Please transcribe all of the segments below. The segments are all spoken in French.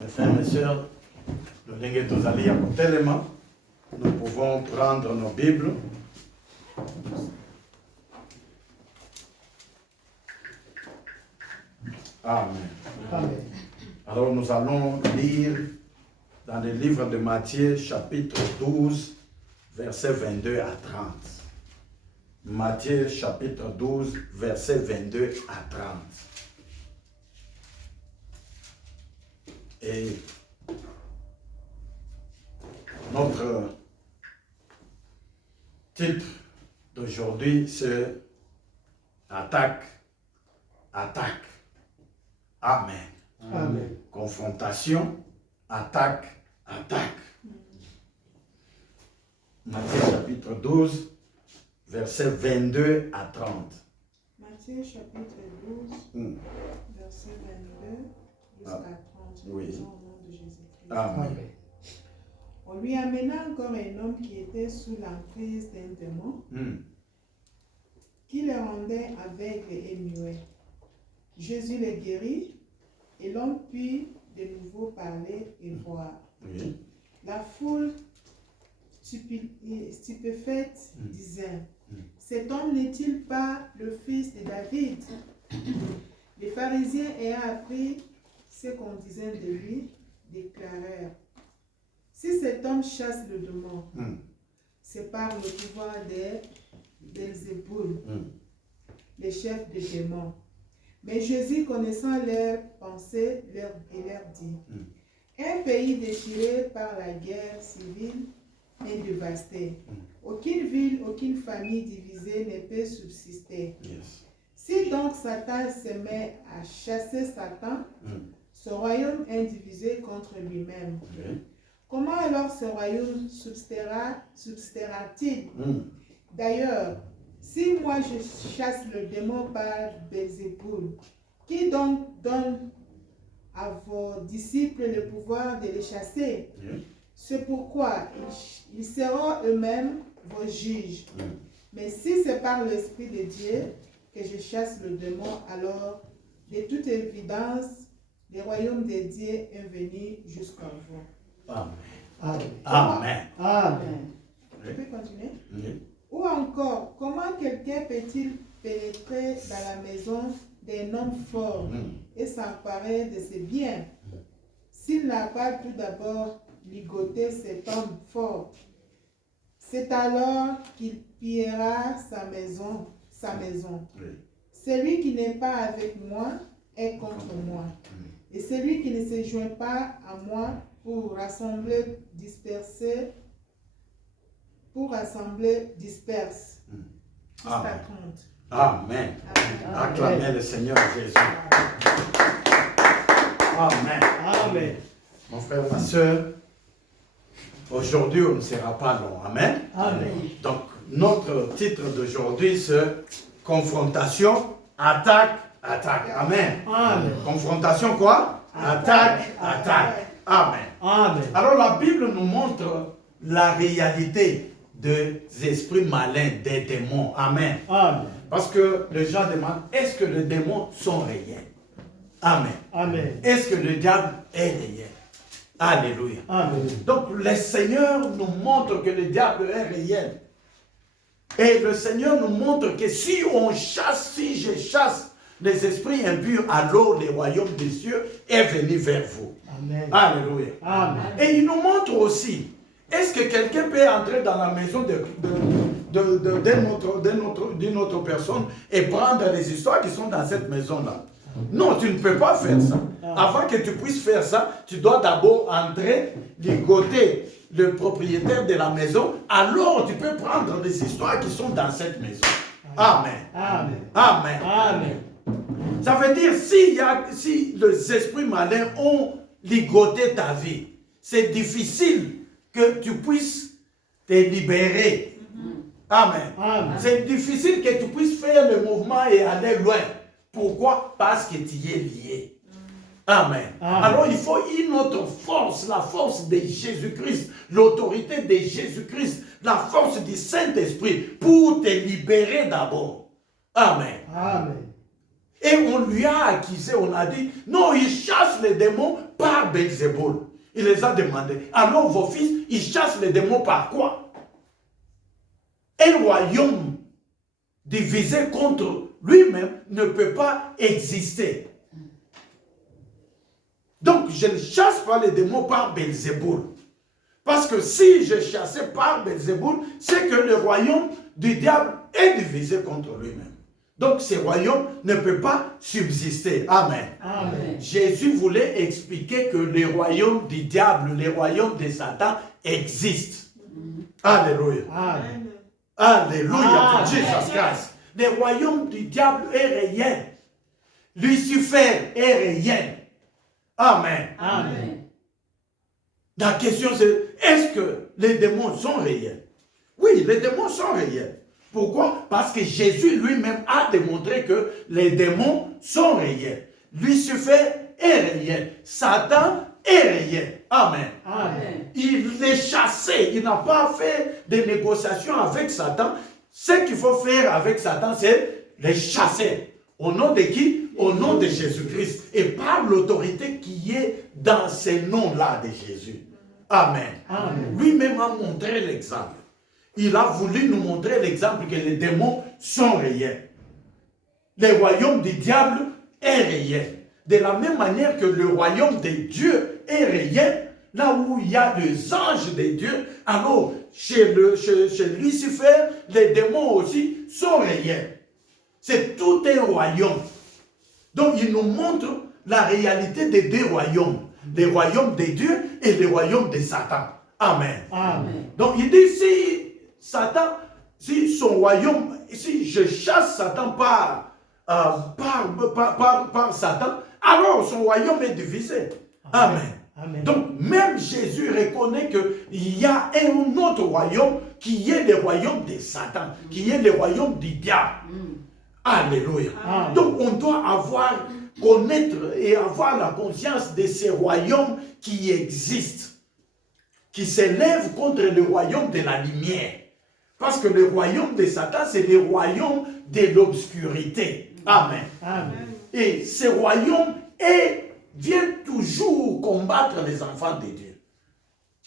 Mes frères et sœurs, nous pouvons prendre nos Bibles. Amen. Amen. Alors nous allons lire dans le livre de Matthieu, chapitre 12, versets 22 à 30. Matthieu, chapitre 12, versets 22 à 30. Et notre titre d'aujourd'hui, c'est Attaque, attaque. Amen. Amen. Confrontation, attaque, attaque. Matthieu chapitre 12, versets 22 à 30. Matthieu chapitre 12, verset 22 jusqu'à 30. Oui. Au nom de Jésus-Christ. Amen. On lui amena encore un homme qui était sous l'emprise d'un démon, qui le rendait aveugle et muet. Jésus le guérit, et l'homme put de nouveau parler et voir. Oui. La foule stupéfaite disait, cet homme n'est-il pas le fils de David? Les pharisiens ayant appris ce qu'on disait de lui, déclarèrent, si cet homme chasse le démon, c'est par le pouvoir de Belzéboul, le chef des démons. Mais Jésus, connaissant leurs pensées, leur dit, un pays déchiré par la guerre civile est dévasté. Aucune ville, aucune famille divisée ne peut subsister. Yes. Si donc Satan se met à chasser Satan, ce royaume est divisé contre lui-même. Okay. Comment alors ce royaume subsistera-t-il? D'ailleurs, si moi je chasse le démon par Belzéboul, qui donc donne à vos disciples le pouvoir de les chasser? C'est pourquoi ils seront eux-mêmes vos juges. Mais si c'est par l'Esprit de Dieu que je chasse le démon, alors de toute évidence, le royaume de Dieu est venu jusqu'à vous. Amen. Amen. Amen. Amen. Oui. Je peux continuer? Oui. Ou encore, comment quelqu'un peut-il pénétrer dans la maison d'un homme fort et s'emparer de ses biens s'il n'a pas tout d'abord ligoté cet homme fort? C'est alors qu'il pillera sa maison. Oui. Celui qui n'est pas avec moi est contre moi. Et celui qui ne se joint pas à moi pour rassembler, disperse. Amen. 30. Amen. Acclamez le Seigneur Jésus. Amen. Amen. Mon frère, ma soeur, aujourd'hui on ne sera pas long. Amen. Amen. Donc, notre titre d'aujourd'hui, c'est Confrontation, attaque, attaque. Amen. Amen. Confrontation quoi? Attaque, attaque. Amen. Amen. Alors la Bible nous montre la réalité des esprits malins, des démons. Amen. Amen. Parce que les gens demandent, est-ce que les démons sont réels? Amen. Amen. Est-ce que le diable est réel? Alléluia. Amen. Donc le Seigneur nous montre que le diable est réel. Et le Seigneur nous montre que si je chasse les esprits impurs, alors le royaume des cieux est venu vers vous. Amen. Alléluia. Amen. Et il nous montre aussi, est-ce que quelqu'un peut entrer dans la maison d'une autre personne et prendre les histoires qui sont dans cette maison-là? Non, tu ne peux pas faire ça. Avant que tu puisses faire ça, tu dois d'abord entrer, ligoter le propriétaire de la maison, alors tu peux prendre des histoires qui sont dans cette maison. Amen. Amen. Amen. Amen. Ça veut dire, si les esprits malins ont ligoté ta vie, c'est difficile que tu puisses te libérer. Amen. Amen. C'est difficile que tu puisses faire le mouvement et aller loin. Pourquoi? Parce que tu y es lié. Amen. Amen. Alors il faut une autre force, la force de Jésus-Christ, l'autorité de Jésus-Christ, la force du Saint-Esprit pour te libérer d'abord. Amen. Amen. Et on lui a accusé, on a dit, non, il chasse les démons par Belzéboul. Il les a demandé. Alors vos fils, ils chassent les démons par quoi? Un royaume divisé contre lui-même ne peut pas exister. Donc, je ne chasse pas les démons par Belzéboul. Parce que si je chassais par Belzéboul, c'est que le royaume du diable est divisé contre lui-même. Donc, ce royaume ne peut pas subsister. Amen. Amen. Jésus voulait expliquer que les royaumes du diable, les royaumes de Satan existent. Alléluia. Amen. Alléluia pour Amen. Jesus Christ. Le royaume du diable est réel. Lucifer est réel. Amen. Amen. La question c'est, est-ce que les démons sont réels? Oui, les démons sont réels. Pourquoi? Parce que Jésus lui-même a démontré que les démons sont réels. Lucifer est réel. Satan est réel. Amen. Amen. Il est chassé. Il n'a pas fait de négociations avec Satan. Ce qu'il faut faire avec Satan, c'est les chasser. Au nom de qui? Au nom de Jésus-Christ. Et par l'autorité qui est dans ces noms-là de Jésus. Amen. Amen. Lui-même a montré l'exemple. Il a voulu nous montrer l'exemple que les démons sont réels. Le royaume du diable est réel. De la même manière que le royaume de Dieu est réel, là où il y a les anges de Dieu, alors chez Lucifer, les démons aussi sont réels. C'est tout un royaume. Donc il nous montre la réalité des deux royaumes. Le royaume de Dieu et le royaume de Satan. Amen. Amen. Donc il dit si Satan, si son royaume, si je chasse Satan par Satan, alors son royaume est divisé. Amen. Amen. Donc même Jésus reconnaît qu'il y a un autre royaume qui est le royaume de Satan, qui est le royaume du diable. Alléluia. Amen. Donc on doit connaître et avoir la conscience de ces royaumes qui existent, qui s'élèvent contre le royaume de la lumière. Parce que le royaume de Satan, c'est le royaume de l'obscurité. Amen. Amen. Et ce royaume vient toujours combattre les enfants de Dieu.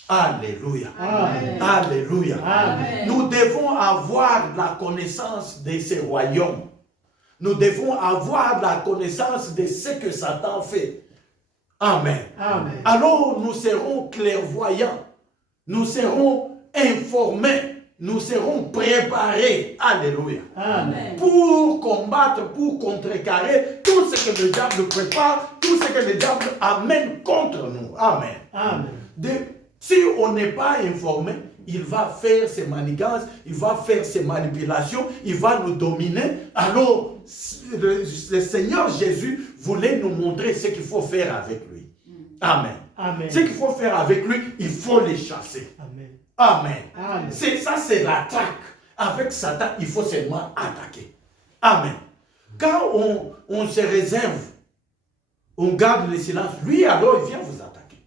Alléluia. Amen. Alléluia. Amen. Nous devons avoir la connaissance de ce royaume. Nous devons avoir la connaissance de ce que Satan fait. Amen. Amen. Alors nous serons clairvoyants. Nous serons informés. Nous serons préparés. Alléluia. Amen. Pour combattre, pour contrecarrer tout ce que le diable prépare, tout ce que le diable amène contre nous. Amen. Amen. Si on n'est pas informé, il va faire ses manigances, il va faire ses manipulations, il va nous dominer. Alors, le Seigneur Jésus voulait nous montrer ce qu'il faut faire avec lui. Amen. Amen. Ce qu'il faut faire avec lui, il faut les chasser. Amen. Amen. Amen. Ça, c'est l'attaque. Avec Satan, il faut seulement attaquer. Amen. Quand on se réserve, on garde le silence, lui alors il vient vous attaquer.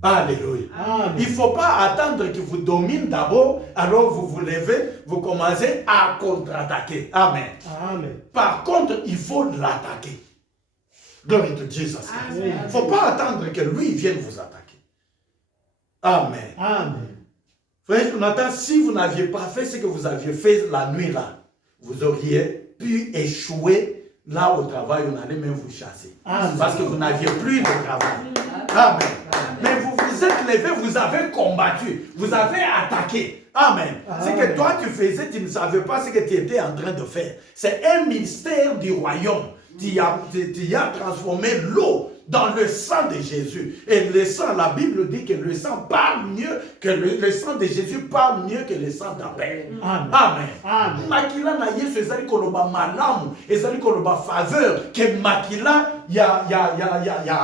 Alléluia. Amen. Il ne faut pas attendre qu'il vous domine d'abord, alors vous vous levez, vous commencez à contre-attaquer. Amen. Amen. Par contre, il faut l'attaquer. Glory to Jesus Christ. Amen. Il ne faut pas attendre que lui vienne vous attaquer. Amen. Amen. Frère Jonathan, si vous n'aviez pas fait ce que vous aviez fait la nuit là, vous auriez pu échouer là au travail, on allait même vous chasser. Amen. Parce que vous n'aviez plus de travail. Amen. Mais vous vous êtes levé, vous avez combattu, vous avez attaqué. Amen. Ce que toi tu faisais, tu ne savais pas ce que tu étais en train de faire. C'est un mystère du royaume. Tu as transformé l'eau dans le sang de Jésus. Et le sang, la Bible dit que le sang parle mieux que le sang de Jésus parle mieux que le sang d'Abel. Amen. Amen. Amen. Makila na Yesu ezali koloba malamu, ezali koloba faveur que makila ya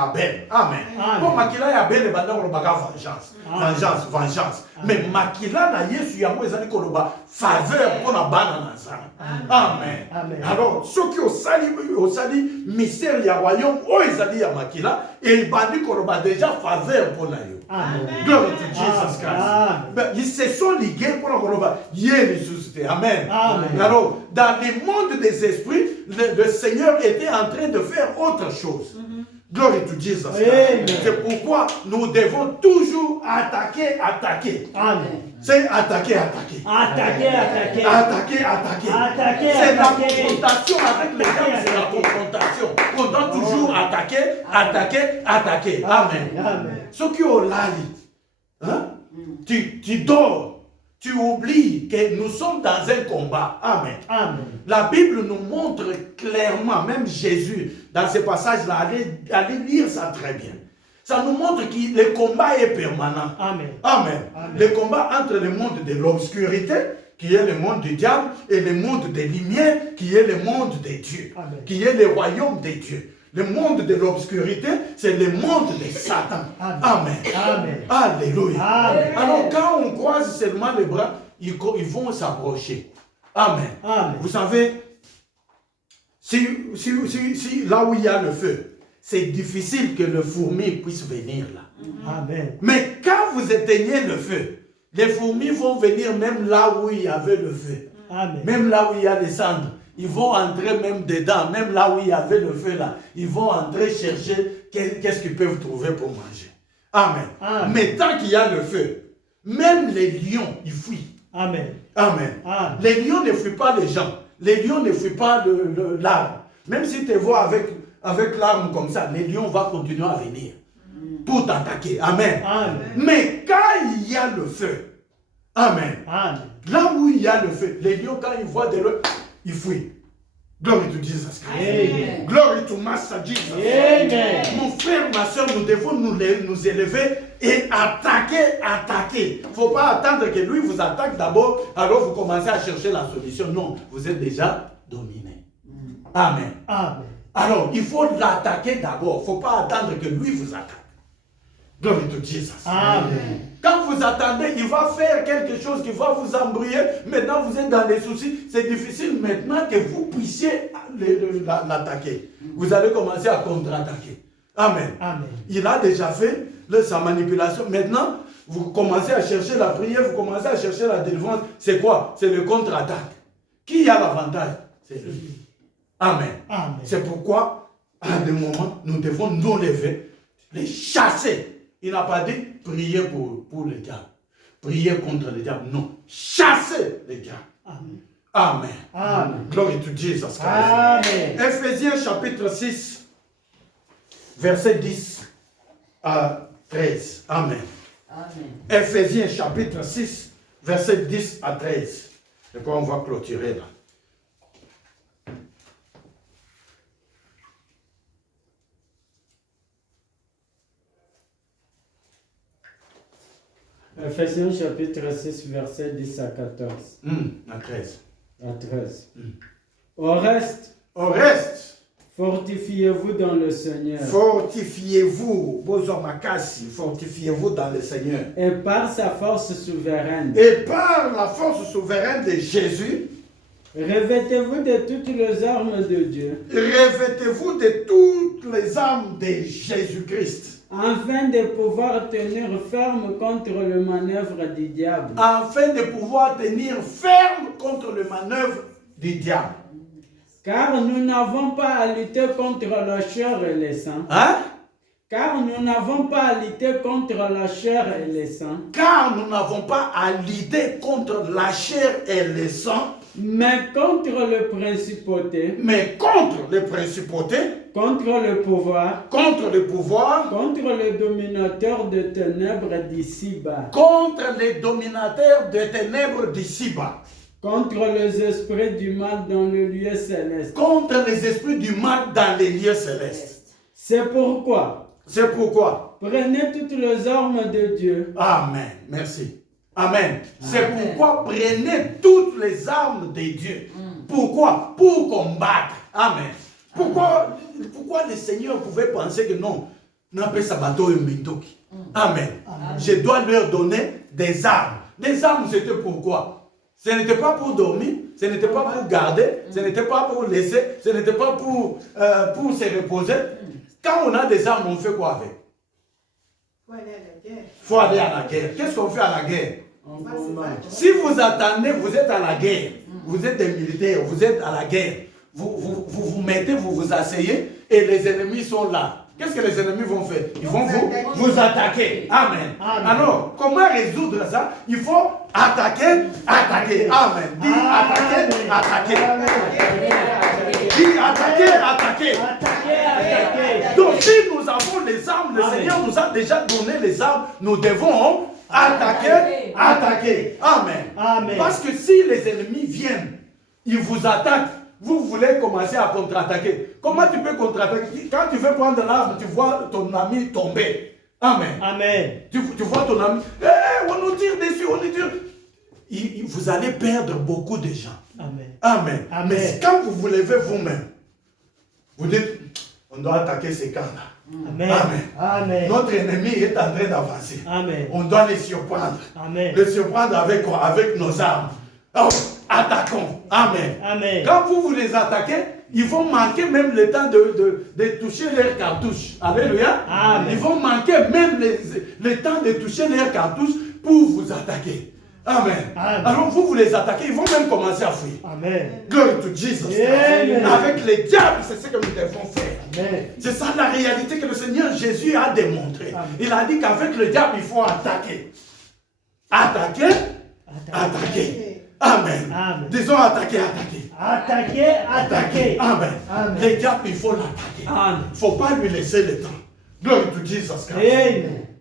Abel. Amen. Amen. Pour makila ya Abel ebanda kolobaka vengeance. Amen. Vengeance. Mais makila na Yesu yango ezali koloba faveur pour na bana na nzambe. Amen. Amen. Alors ceux qui osali mystère ya royaume o ezali ya makila et ebandi koloba déjà faveur pour na yo. Amen. Glory to Jesus Christ. Amen. Ben, ils se sont ligués pour la ressuscité. Amen. Amen. Alors, dans le monde des esprits, le Seigneur était en train de faire autre chose. Glory to Jesus. C'est pourquoi nous devons toujours attaquer. Amen. C'est attaquer. Attaquer. C'est la confrontation avec les gens, c'est la confrontation. On doit toujours attaquer. Amen. Ce qui est au lali, hein? Tu dors. Tu oublies que nous sommes dans un combat. Amen. La Bible nous montre clairement, même Jésus, dans ce passage-là, allez lire ça très bien. Ça nous montre que le combat est permanent. Amen. Le combat entre le monde de l'obscurité, qui est le monde du diable, et le monde des lumières, qui est le monde de Dieu, qui est le royaume de Dieu. Le monde de l'obscurité, c'est le monde de Satan. Amen. Alléluia. Alors, quand on croise seulement les bras, ils vont s'approcher. Amen. Vous savez, si là où il y a le feu, c'est difficile que le fourmi puisse venir là. Mais quand vous éteignez le feu, les fourmis vont venir même là où il y avait le feu. Même là où il y a les cendres. Ils vont entrer même dedans, même là où il y avait le feu là. Ils vont entrer chercher qu'est-ce qu'ils peuvent trouver pour manger. Amen. Mais tant qu'il y a le feu, même les lions, ils fuient. Amen. Les lions ne fuient pas les gens. Les lions ne fuient pas l'arme. Même si tu vois avec l'arme comme ça, les lions vont continuer à venir pour t'attaquer. Amen. Mais quand il y a le feu, Amen. Là où il y a le feu, les lions, quand ils voient de l'eau, ils fuient. Glory to Jesus Christ. Glory to Master Jesus. Mon frère, ma soeur, nous devons nous élever et attaquer. Il ne faut pas attendre que lui vous attaque d'abord, alors vous commencez à chercher la solution. Non, vous êtes déjà dominé. Amen. Alors, il faut l'attaquer d'abord. Il ne faut pas attendre que lui vous attaque. Glory to Jesus. Quand vous attendez, il va faire quelque chose qui va vous embrouiller. Maintenant, vous êtes dans les soucis. C'est difficile maintenant que vous puissiez l'attaquer. Vous allez commencer à contre-attaquer. Amen. Il a déjà fait sa manipulation. Maintenant, vous commencez à chercher la prière, vous commencez à chercher la délivrance. C'est quoi? C'est le contre-attaque. Qui a l'avantage? C'est lui. Amen. C'est pourquoi, à des moments, nous devons nous lever, les chasser. Il n'a pas dit prier pour le diable. Prier contre le diable. Non. Chasser le diable. Amen. Glory to Jesus Christ. Ephésiens chapitre 6, verset 10 à 13. Amen. Ephésiens chapitre 6, verset 10 à 13. Et puis on va clôturer là. Ephésiens chapitre 6, verset 10 à 14. À 13. À 13. Au reste, fortifiez-vous dans le Seigneur. Fortifiez-vous dans le Seigneur. Et par sa force souveraine. Et par la force souveraine de Jésus. Revêtez-vous de toutes les armes de Dieu. Revêtez-vous de toutes les armes de Jésus-Christ. Afin de pouvoir tenir ferme contre le manœuvre du diable. Afin de pouvoir tenir ferme contre le manœuvre du diable. Car nous n'avons pas à lutter contre la chair et le sang. Car nous n'avons pas à lutter contre la chair et le sang. Car nous n'avons pas à lutter contre la chair et le sang. Mais contre le principauté. Contre le pouvoir. Contre les dominateurs de ténèbres d'ici-bas. Contre les esprits du mal dans le lieu céleste. C'est pourquoi. Prenez toutes les armes de Dieu. Amen. Merci. Amen. C'est pourquoi prenez toutes les armes de Dieu. Pourquoi? Pour combattre. Amen. Pourquoi le Seigneur pouvait penser que non, Amen. Je dois leur donner des armes. Des armes, c'était pourquoi? Ce n'était pas pour dormir, ce n'était pas pour garder, ce n'était pas pour laisser, ce n'était pas pour se reposer. Quand on a des armes, on fait quoi avec? Faut aller à la guerre. Qu'est-ce qu'on fait à la guerre? Si vous attendez, vous êtes à la guerre. Vous êtes des militaires, vous êtes à la guerre. Vous mettez, vous vous asseyez et les ennemis sont là. qu'est-ce que les ennemis vont faire? Ils vont vous attaquer. Amen. Alors, comment résoudre ça? Il faut attaquer. Amen. Dis attaquer. Dis attaquer. Donc, si nous avons les armes, le Seigneur nous a déjà donné les armes, nous devons attaquer. Amen. Parce que si les ennemis viennent, ils vous attaquent, vous voulez commencer à contre-attaquer. Comment tu peux contre-attaquer? Quand tu veux prendre l'arme, tu vois ton ami tomber. Amen. Tu vois ton ami. On nous tire dessus, on nous tire. Vous allez perdre beaucoup de gens. Amen. Mais quand vous vous levez vous-même, vous dites, on doit attaquer ces camps-là. Amen. Notre ennemi est en train d'avancer. On doit les surprendre. Les surprendre avec quoi? Avec nos armes. Oh, attaquons. Amen. Quand vous les attaquez, ils vont manquer même le temps de toucher leurs cartouches. Alléluia. Ils vont manquer même le temps de toucher leurs cartouches pour vous attaquer. Amen. Alors vous les attaquez, ils vont même commencer à fuir. Glory to Jesus. Avec les diables, c'est ce que nous devons faire. C'est ça la réalité que le Seigneur Jésus a démontré. Il a dit qu'avec le diable, il faut attaquer. Attaquer. Amen. Disons attaquer. Amen. Le diable, il faut l'attaquer. Il ne faut pas lui laisser le temps. Glory to Jesus.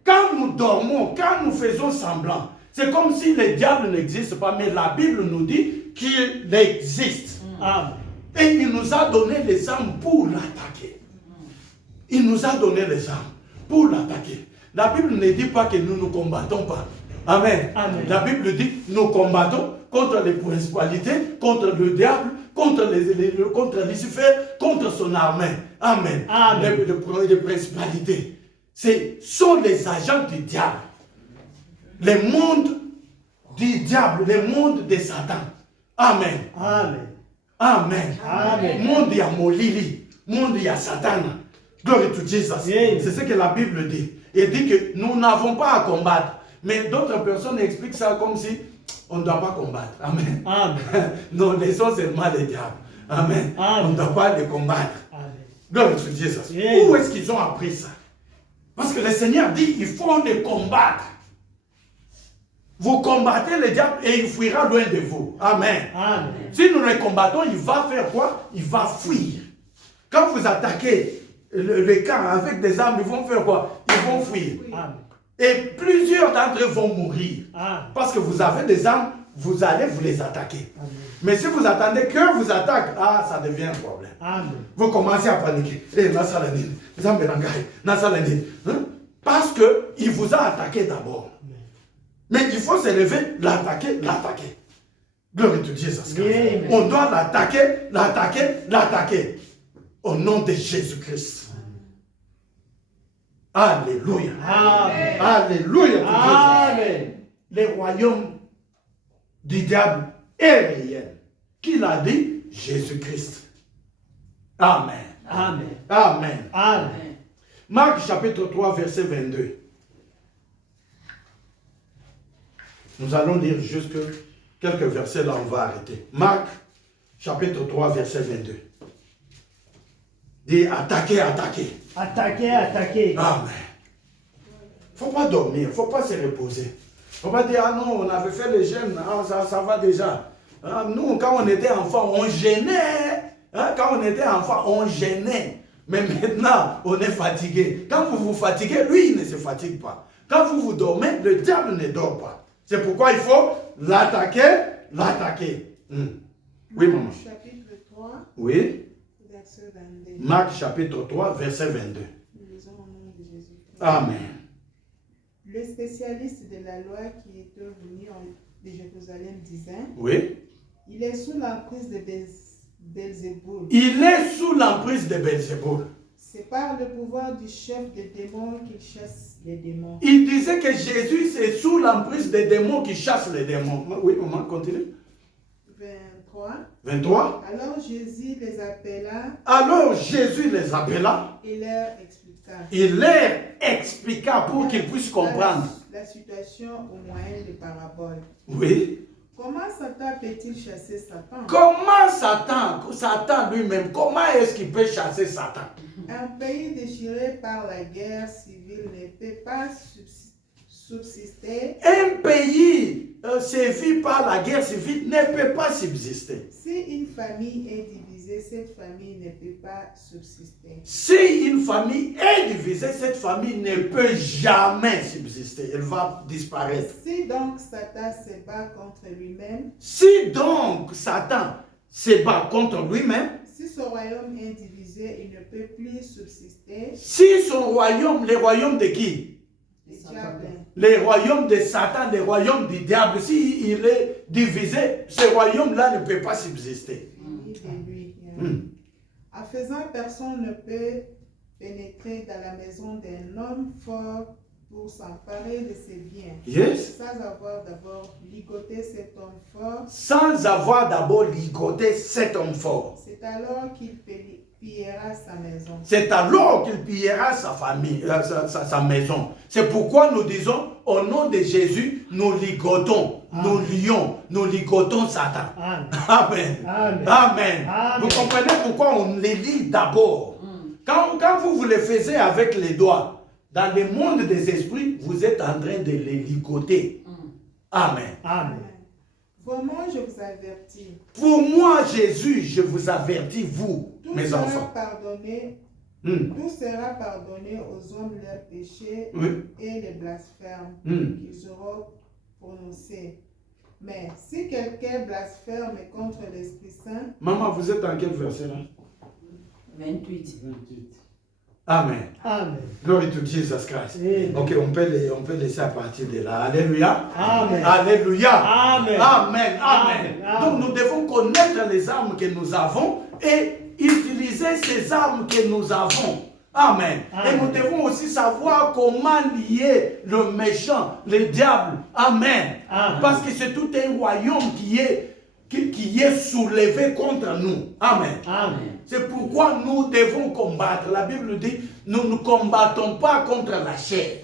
Quand nous dormons, quand nous faisons semblant, c'est comme si le diable n'existe pas, mais la Bible nous dit qu'il existe. Et il nous a donné les armes pour l'attaquer. La Bible ne dit pas que nous ne combattons pas. Amen. La Bible dit nous combattons contre les principalités, contre le diable, contre Lucifer, contre son armée. Amen. Les principalités. Ce sont les agents du diable. Le monde du diable, le monde de Satan. Amen. Monde il y a Molili, monde il y a Satan. Glory to Jesus. C'est ce que la Bible dit. Il dit que nous n'avons pas à combattre. Mais d'autres personnes expliquent ça comme si on ne doit pas combattre. Amen. Non, laissons seulement les diables. Amen. On ne doit pas les combattre. Glory to Jesus. Où est-ce qu'ils ont appris ça? Parce que le Seigneur dit il faut les combattre. Vous combattez le diable et il fuira loin de vous. Amen. Si nous le combattons, il va faire quoi? Il va fuir. Quand vous attaquez le camp avec des armes, ils vont faire quoi? Ils vont fuir. Et plusieurs d'entre eux vont mourir. Parce que vous avez des armes, vous allez vous les attaquer. Mais si vous attendez que vous attaquent, ça devient un problème. Vous commencez à paniquer. Parce qu'il vous a attaqué d'abord. Mais il faut se lever, l'attaquer. Glory to Jesus. On doit l'attaquer. Au nom de Jésus-Christ. Alléluia. Alléluia. Le royaume du diable est réel. Qui l'a dit? Jésus-Christ. Amen. Marc chapitre 3, verset 22. Nous allons lire juste quelques versets, là on va arrêter. Marc chapitre 3, verset 22. Dit attaquer. Amen. Faut pas dormir, il ne faut pas se reposer. Il ne faut pas dire, non, on avait fait le jeûne, ça va déjà. Nous, quand on était enfant, on gênait. Quand on était enfant, on gênait. Mais maintenant, on est fatigué. Quand vous vous fatiguez, lui, il ne se fatigue pas. Quand vous dormez, le diable ne dort pas. C'est pourquoi il faut l'attaquer. Oui, maman. Chapitre 3. Oui. Verset 22. Marc chapitre 3, verset 22. Nous lisons au nom de Jésus-Christ. Amen. Le spécialiste de la loi qui était venu de Jérusalem disait, oui. Il est sous l'emprise de Belzéboul. C'est par le pouvoir du chef des démons qu'il chasse les démons. Il disait que Jésus c'est sous l'emprise des démons qui chasse les démons. Oui, maman, continue. 23. Alors Jésus les appela. Il leur expliqua pour qu'ils puissent comprendre. La situation au moyen de paraboles. Oui. Comment Satan peut-il chasser Satan? Comment Satan lui-même, comment est-ce qu'il peut chasser Satan? Un pays déchiré par la guerre civile ne peut pas subsister. Un pays sévi par la guerre civile ne peut pas subsister. Si une famille est divisée, cette famille ne peut pas subsister. Si une famille est divisée, cette famille ne peut jamais subsister. Elle va disparaître. Si donc Satan se bat contre lui-même, Si donc Satan se bat contre lui-même, si son royaume est divisé, il ne peut plus subsister. si son royaume, les royaumes de qui? Le diable. Les royaumes de Satan, les royaumes du diable, si il est divisé, ce royaume-là ne peut pas subsister. Fini de lui. En faisant, personne ne peut pénétrer dans la maison d'un homme fort pour s'emparer de ses biens. Yes. Sans avoir d'abord ligoté cet homme fort. Sans avoir d'abord ligoté cet homme fort. C'est alors qu'il pillera sa maison. C'est alors qu'il pillera sa famille, sa maison. C'est pourquoi nous disons, au nom de Jésus, nous ligotons, nous lions, nous ligotons Satan. Amen. Amen. Amen. Amen. Amen. Vous comprenez pourquoi on les lit d'abord. Quand vous le faisiez avec les doigts, dans le monde des esprits, vous êtes en train de les ligoter. Amen. Amen. Vraiment, je vous avertis. Pour moi, Jésus, je vous avertis, vous, Tout mes sera enfants. pardonné. Tout sera pardonné aux hommes leurs péchés et les blasphèmes qu'ils auront prononcés. Mais si quelqu'un blasphème contre l'Esprit Saint, Maman, vous êtes en quel verset là? 28. Amen. Amen. Glory to Jesus Christ. Amen. Ok, on peut laisser à partir de là. Alléluia. Amen. Alléluia. Amen. Amen. Amen. Amen. Donc nous devons connaître les armes que nous avons et utiliser ces armes que nous avons. Amen. Amen. Et nous devons aussi savoir comment lier le méchant, le diable. Amen. Amen. Parce que c'est tout un royaume qui est soulevé contre nous. Amen. Amen. C'est pourquoi nous devons combattre. La Bible dit, nous ne combattons pas contre la chair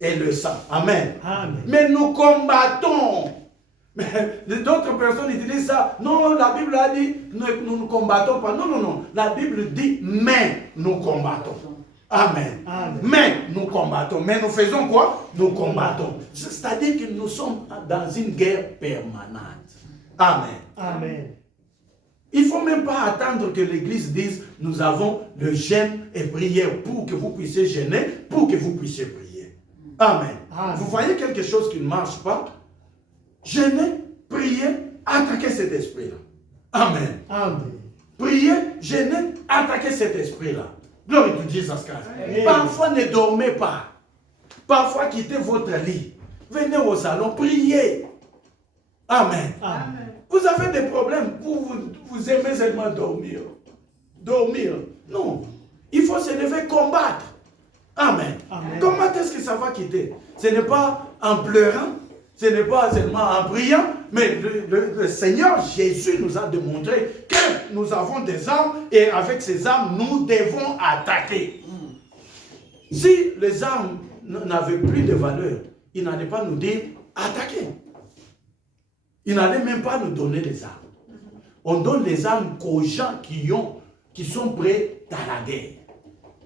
et le sang. Amen. Amen. Mais nous combattons. Mais d'autres personnes utilisent ça. Non, la Bible a dit, nous ne combattons pas. Non, non, non. La Bible dit, mais nous combattons. Amen. Amen. Mais nous combattons. Mais nous faisons quoi? Nous combattons. C'est-à-dire que nous sommes dans une guerre permanente. Amen. Amen. Il ne faut même pas attendre que l'Église dise, nous avons le jeûne et prière pour que vous puissiez jeûner, pour que vous puissiez prier. Amen. Amen. Vous voyez quelque chose qui ne marche pas? Jeûner, prier, attaquer cet esprit-là. Amen. Amen. Prier, jeûner, attaquer cet esprit-là. Glory to Jesus Christ. Amen. Parfois, ne dormez pas. Parfois, quittez votre lit. Venez au salon, priez. Amen. Amen. Vous avez des problèmes, vous aimez seulement dormir. Dormir. Non. Il faut se lever, combattre. Amen. Amen. Comment est-ce que ça va quitter? Ce n'est pas en pleurant, ce n'est pas seulement en priant, mais le Seigneur Jésus nous a démontré que nous avons des armes et avec ces armes, nous devons attaquer. Si les armes n'avaient plus de valeur, il n'allait pas nous dire attaquer. Il n'allait même pas nous donner les armes. On donne les armes qu'aux gens qui sont prêts dans la guerre.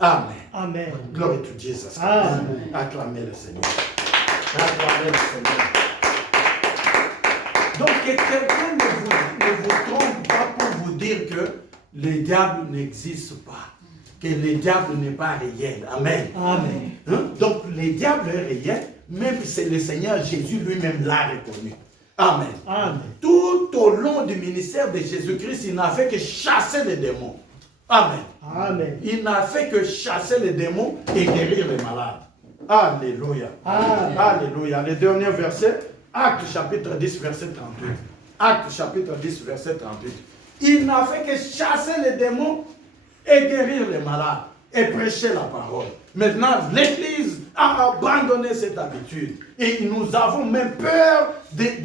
Amen. Amen. Glory to Jesus. Amen. Acclamez le Seigneur. Acclamez le Seigneur. Donc que quelqu'un ne vous trompe pas pour vous dire que le diable n'existe pas. Que le diable n'est pas réel. Amen. Amen. Hein? Donc le diable est réel, même si le Seigneur Jésus lui-même l'a reconnu. Amen. Amen. Tout au long du ministère de Jésus-Christ, il n'a fait que chasser les démons. Amen. Amen. Il n'a fait que chasser les démons et guérir les malades. Alléluia. Amen. Alléluia. Le dernier verset, Acte chapitre 10, verset 38. Acte chapitre 10, verset 38. Il n'a fait que chasser les démons et guérir les malades et prêcher la parole. Maintenant, l'Église a abandonné cette habitude. Et nous avons même peur des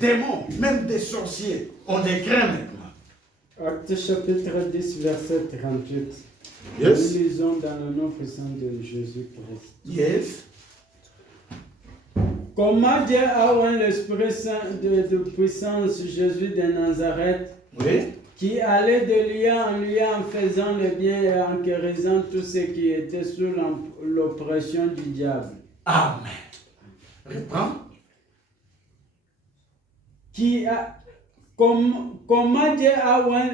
démons, même des sorciers. On les craint maintenant. Acte chapitre 10, verset 38. Yes. Nous lisons dans le nom puissant de Jésus-Christ. Yes. Comment Dieu a oint l'Esprit Saint de puissance Jésus de Nazareth, Oui. qui allait de lieu en lieu en faisant le bien et en guérissant tous ceux qui étaient sous l'oppression du diable. Amen. Reprends. Comment Dieu a oint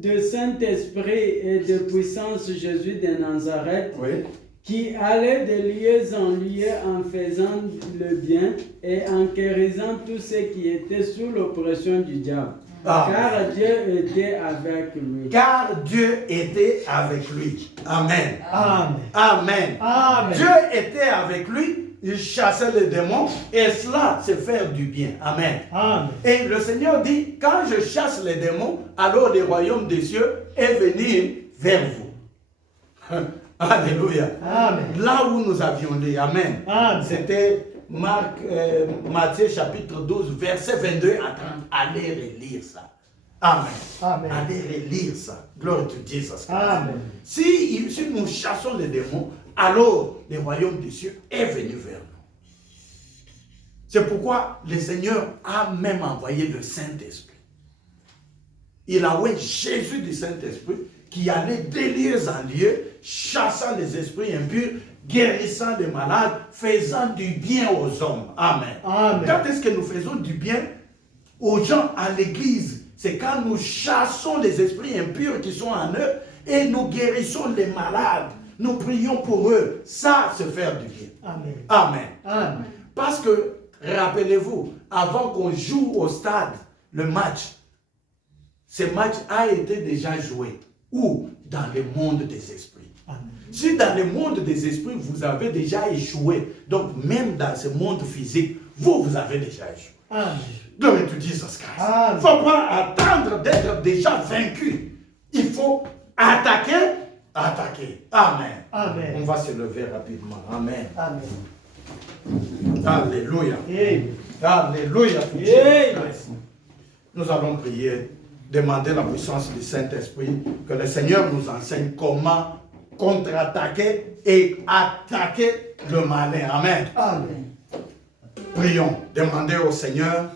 de Saint-Esprit et de puissance Jésus de Nazareth, Oui. qui allait de lieu en lieu en faisant le bien et en guérissant tous ceux qui étaient sous l'oppression du diable. Amen. Car Dieu était avec lui. Car Dieu était avec lui. Amen. Amen. Amen. Amen. Dieu était avec lui, il chassait les démons et cela, c'est faire du bien. Amen. Amen. Et le Seigneur dit, quand je chasse les démons, alors le royaume des cieux est venu vers vous. Alléluia. Amen. Là où nous avions dit, Amen. Amen. C'était Matthieu chapitre 12, verset 22 à 30. Allez relire ça. Amen. Amen. Allez relire ça. Gloire à Dieu. Amen. Si nous chassons les démons, alors le royaume des cieux est venu vers nous. C'est pourquoi le Seigneur a même envoyé le Saint-Esprit. Il a envoyé Jésus du Saint-Esprit qui allait de lieu en lieu, chassant les esprits impurs, guérissant les malades, faisant du bien aux hommes. Amen. Amen. Quand est-ce que nous faisons du bien aux gens à l'église? C'est quand nous chassons les esprits impurs qui sont en eux et nous guérissons les malades. Nous prions pour eux. Ça, c'est faire du bien. Amen. Amen. Amen. Parce que, rappelez-vous, avant qu'on joue au stade le match, ce match a été déjà joué. Où? Dans le monde des esprits. Amen. Si dans le monde des esprits, vous avez déjà échoué, donc même dans ce monde physique, vous avez déjà échoué. Amen. Gloire à Dieu, Jesus Christ. Il Amen. ne faut pas attendre d'être déjà vaincu. Il faut attaquer, attaquer. Amen. Amen. On va se lever rapidement. Amen. Amen. Alléluia. Amen. Alléluia. Amen. Nous allons prier, demander la puissance du Saint-Esprit, que le Seigneur nous enseigne comment contre-attaquer et attaquer le malin. Amen. Amen. Prions, demandez au Seigneur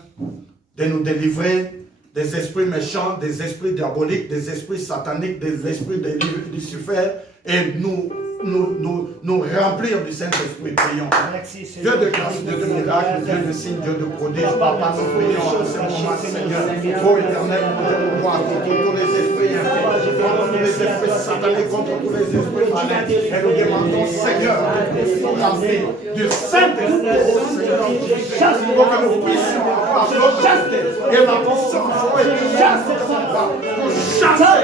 de nous délivrer des esprits méchants, des esprits diaboliques, des esprits sataniques, des esprits de Lucifer et nous remplir du Saint-Esprit. Prions. Merci, Dieu Seigneur. de grâce, Dieu de miracles, Dieu de signes, Dieu de prodiges, Papa, nous prions en ce moment, Seigneur. Ô Éternel, nous te pouvoir contre tous les esprits impies, contre tous les esprits sataniques, contre tous les esprits malins. Et nous demandons, Seigneur, de nous remplir du Saint-Esprit, ô Seigneur, pour que nous puissions avoir l'autorité et la puissance, ô Éternel, pour chasser,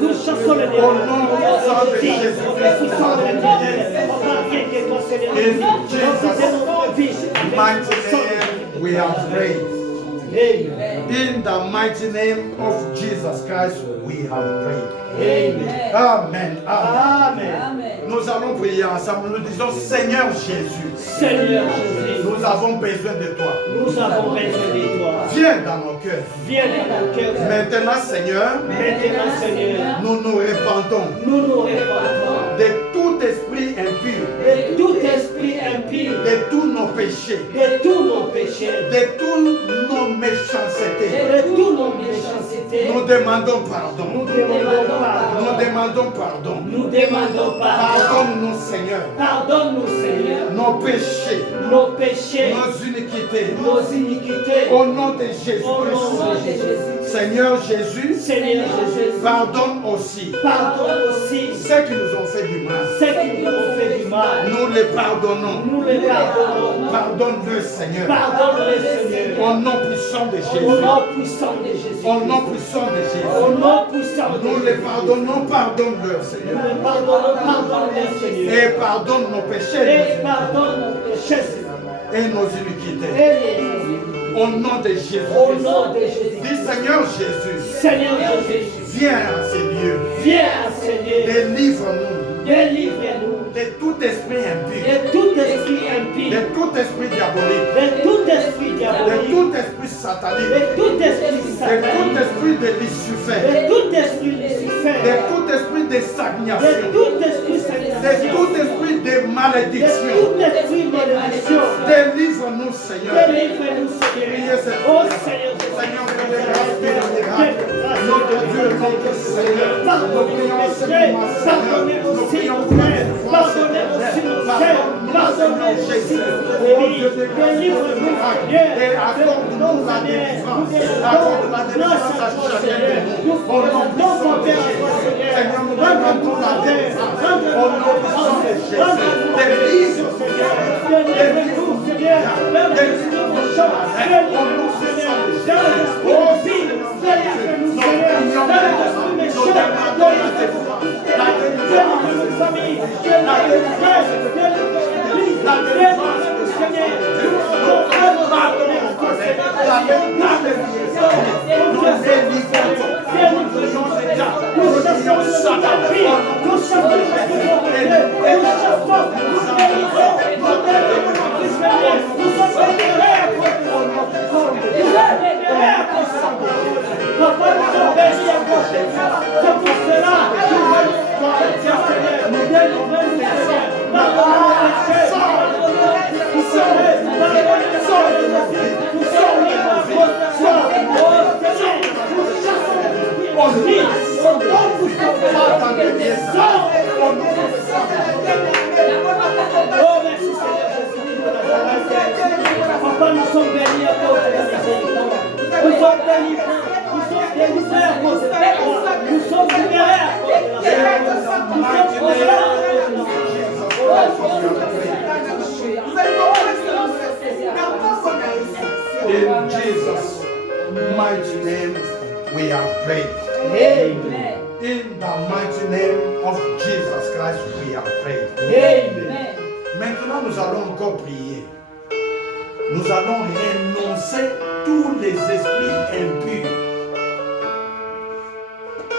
Nous chassons les démons. Au nom de Jésus-Christ, mighty name we are praying. In the mighty name of Jesus Christ, we have prayed. Amen. Amen. Amen. Amen. Nous allons prier ensemble. Nous disons, Seigneur Jésus. Seigneur Jésus. Nous avons besoin de toi. Nous avons besoin de toi. Viens dans nos cœurs. Viens dans nos cœurs. Maintenant, Seigneur. Maintenant, Seigneur. Nous nous repentons. Nous nous repentons. De tout esprit impur. De tout esprit impur. De tous nos péchés. De tous nos péchés. De tous nos méchancetés. De tous nos méchancetés. Nous demandons pardon. Nous demandons pardon. Nous demandons pardon. Nous demandons pardon. Pardonne-nous, Seigneur. Pardonne-nous, Seigneur. Nos péchés. Nos péchés. Nos iniquités. Nos iniquités. Au nom de Jésus. Au nom de Jésus. Seigneur Jésus, pardonne aussi ceux qui nous ont fait du mal. Nous les pardonnons. Pardonne-le, Seigneur. Au nom puissant de Jésus. Au nom puissant de Jésus. Nous les pardonnons, pardonne-le, Seigneur. Et pardonne nos péchés et nos iniquités. Au nom de Jésus. Dis Seigneur Jésus. Viens à ces lieux. Délivre-nous. De tout esprit impur. De tout esprit diabolique. De tout esprit satanique. De tout esprit de Lucifer. De tout esprit de stagnation. De tout esprit de malédiction. Délivre-nous, Seigneur. Priez cette prière. Seigneur, que les grâces de miracle. Notre Dieu, notre Seigneur. Nous prions simplement, Seigneur. Nous prions pour la délivrance éternelle. Pardonne-nous, Jésus. Oh Dieu de grâce, de miracle. Et accorde-nous la délivrance. Accorde la délivrance à chacun de nous. Au nom puissant de Jésus. Seigneur, nous demandons la délivrance. Au nom puissant de Jésus. Délivre, Seigneur. Délivre, Seigneur. Délivre nos chamarins. Au nom puissant de Jésus. Oh Seigneur, nous prions maintenant. Nous demandons la délivrance. La délivrance de famille. La délivrance de famille. La délivrance de Seigneur. Nous pardonnons au Père. La délivrance de Jésus. Nous délivrons. Nous prions Seigneur. Nous prions Satan. Nous sommes et nous chassons. Nous délivrons. Nous délivrons. Nous sommes libérés. Papa, nous sommes bénis à côté. C'est pour cela que nous allons voir le Dieu Seigneur. Nous délivrons, Seigneur. Pardonnez nos péchés. Nous sommes libres à cause de ça. Oh Seigneur, nous chassons l'esprit. On dit, on donne pour oh, merci Seigneur Jésus. Papa, nous sommes bénis à cause de la miséricorde. Nous sommes délivrés. Nous sommes délivrés à cause de la foi. Nous sommes libérés à cause de la foi. Nous sommes in Jesus' mighty name we have prayed. Amen. In the mighty name of Jesus Christ we have prayed. Amen. Maintenant nous allons encore prier. Nous allons renoncer tous les esprits impurs.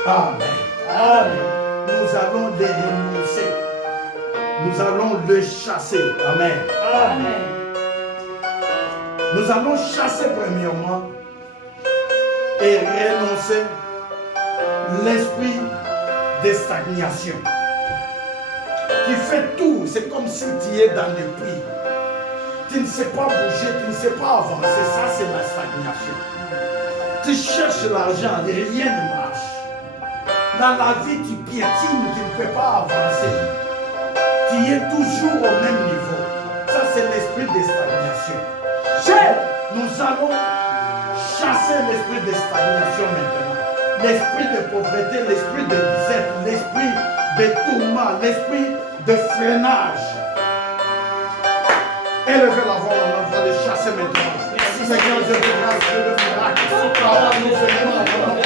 Amen. Amen. Nous allons les renoncer. Nous allons les chasser. Amen. Amen. Nous allons chasser premièrement et renoncer l'esprit de stagnation qui fait tout. C'est comme si tu es dans le puits. Tu ne sais pas bouger, tu ne sais pas avancer. Ça, c'est la stagnation. Tu cherches l'argent et rien ne marche. Dans la vie, tu piétines, tu ne peux pas avancer. Tu es toujours au même niveau. Ça, c'est l'esprit de stagnation. Nous allons chasser l'esprit de stagnation maintenant. L'esprit de pauvreté, l'esprit de misère, l'esprit de tourment, l'esprit de freinage. Élevez la voix, on va les chasser maintenant. Seigneur, je te grâce, Dieu de miracle. Nous venons